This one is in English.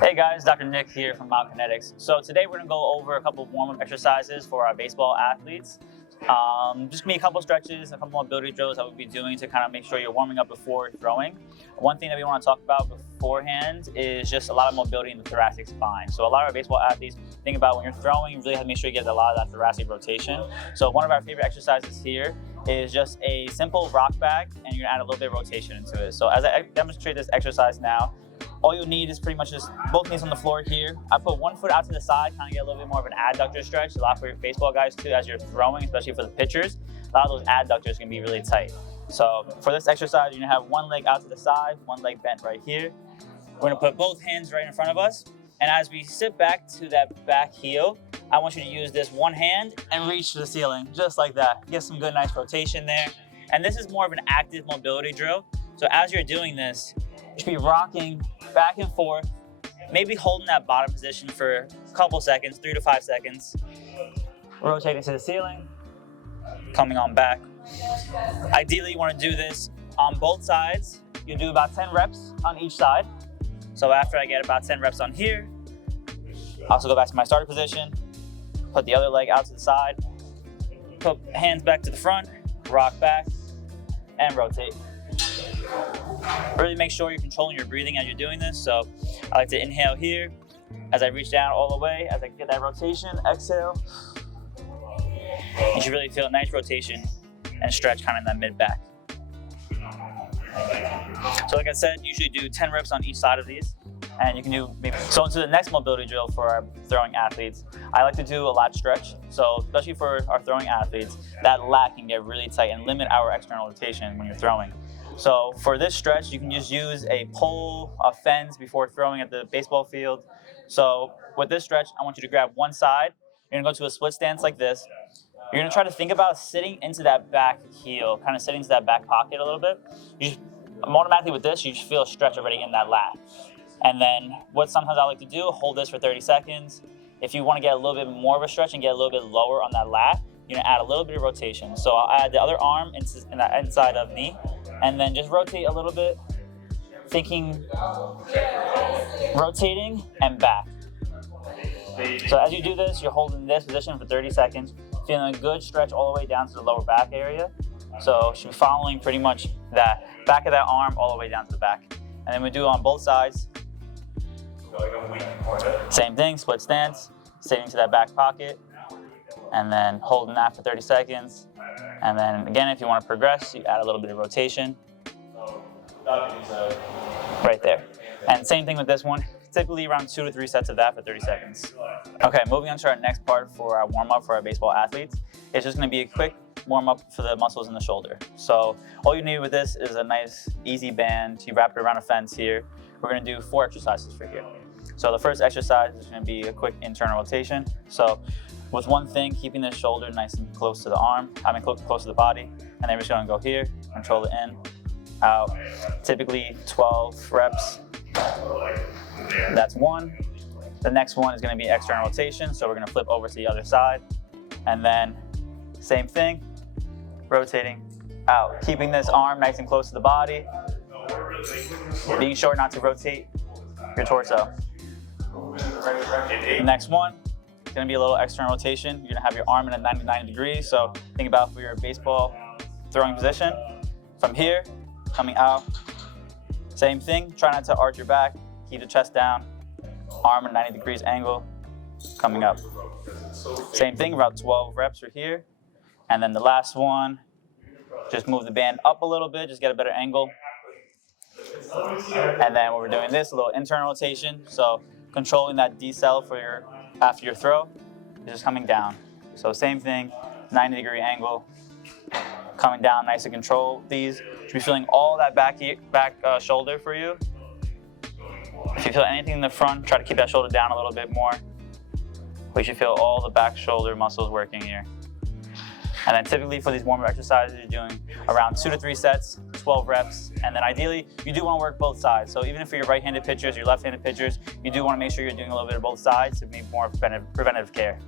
Hey guys, Dr. Nick here from Myokinetix. So today we're going to go over a couple of warm-up exercises for our baseball athletes. Just me a couple stretches, a couple mobility drills that we'll be doing to kind of make sure you're warming up before throwing. One thing that we want to talk about beforehand is just a lot of mobility in the thoracic spine. So a lot of our baseball athletes think about when you're throwing, you really have to make sure you get a lot of that thoracic rotation. So one of our favorite exercises here is just a simple rock back, and you're going to add a little bit of rotation into it. So as I demonstrate this exercise now, all you'll need is pretty much just both knees on the floor here. I put one foot out to the side, kind of get a little bit more of an adductor stretch. A lot for your baseball guys too, as you're throwing, especially for the pitchers. A lot of those adductors can be really tight. So for this exercise, you're gonna have one leg out to the side, one leg bent right here. We're gonna put both hands right in front of us. And as we sit back to that back heel, I want you to use this one hand and reach to the ceiling, just like that. Get some good, nice rotation there. And this is more of an active mobility drill. So as you're doing this, you should be rocking back and forth, maybe holding that bottom position for a couple seconds, 3 to 5 seconds. Rotating to the ceiling, coming on back. Ideally, you want to do this on both sides. You do about 10 reps on each side. So after I get about 10 reps on here, I also go back to my starter position, put the other leg out to the side, put hands back to the front, rock back, and rotate. Really make sure you're controlling your breathing as you're doing this. So I like to inhale here as I reach down all the way. As I get that rotation, exhale. You should really feel a nice rotation and stretch kind of in that mid-back. So like I said, usually do 10 reps on each side of these. And you can do maybe. So into the next mobility drill for our throwing athletes, I like to do a lat stretch. So especially for our throwing athletes, that lat can get really tight and limit our external rotation when you're throwing. So for this stretch, you can just use a pole, a fence before throwing at the baseball field. So with this stretch, I want you to grab one side. You're gonna go to a split stance like this. You're gonna try to think about sitting into that back heel, kind of sitting into that back pocket a little bit. Automatically with this, you just feel a stretch already in that lat. And then what sometimes I like to do, hold this for 30 seconds. If you wanna get a little bit more of a stretch and get a little bit lower on that lat, you're gonna add a little bit of rotation. So I'll add the other arm in that inside of knee, and then just rotate a little bit, thinking, rotating and back. So as you do this, you're holding this position for 30 seconds, feeling a good stretch all the way down to the lower back area. So you should be following pretty much that back of that arm all the way down to the back. And then we do it on both sides. Same thing, split stance, sitting to that back pocket, and then holding that for 30 seconds. And then again, if you want to progress, you add a little bit of rotation right there. And same thing with this one, typically around 2 to 3 sets of that for 30 seconds. Okay, moving on to our next part for our warm-up for our baseball athletes. It's just going to be a quick warm-up for the muscles in the shoulder. So all you need with this is a nice, easy band. You wrap it around a fence here. We're going to do 4 exercises for here. So the first exercise is going to be a quick internal rotation. So with one thing, keeping the shoulder nice and close to the arm, close to the body, and then we're just going to go here, control it in, out. Typically 12 reps. That's one. The next one is going to be external rotation, so we're going to flip over to the other side, and then same thing, rotating out. Keeping this arm nice and close to the body, being sure not to rotate your torso. The next one is going to be a little external rotation. You're going to have your arm in a 90 degrees, so think about for your baseball throwing position. From here, coming out, same thing, try not to arch your back, keep the chest down, arm at 90 degrees angle, coming up. Same thing, about 12 reps right here. And then the last one, just move the band up a little bit, just get a better angle. And then when we're doing this, a little internal rotation. So controlling that decel for after your throw, is just coming down. So same thing, 90-degree angle, coming down, nice and control these. You should be feeling all that back shoulder for you. If you feel anything in the front, try to keep that shoulder down a little bit more. But you should feel all the back shoulder muscles working here. And then typically for these warm-up exercises, you're doing around 2 to 3 sets, 12 reps. And then ideally, you do want to work both sides. So even if for your right-handed pitchers, your left-handed pitchers, you do want to make sure you're doing a little bit of both sides to be more preventive care.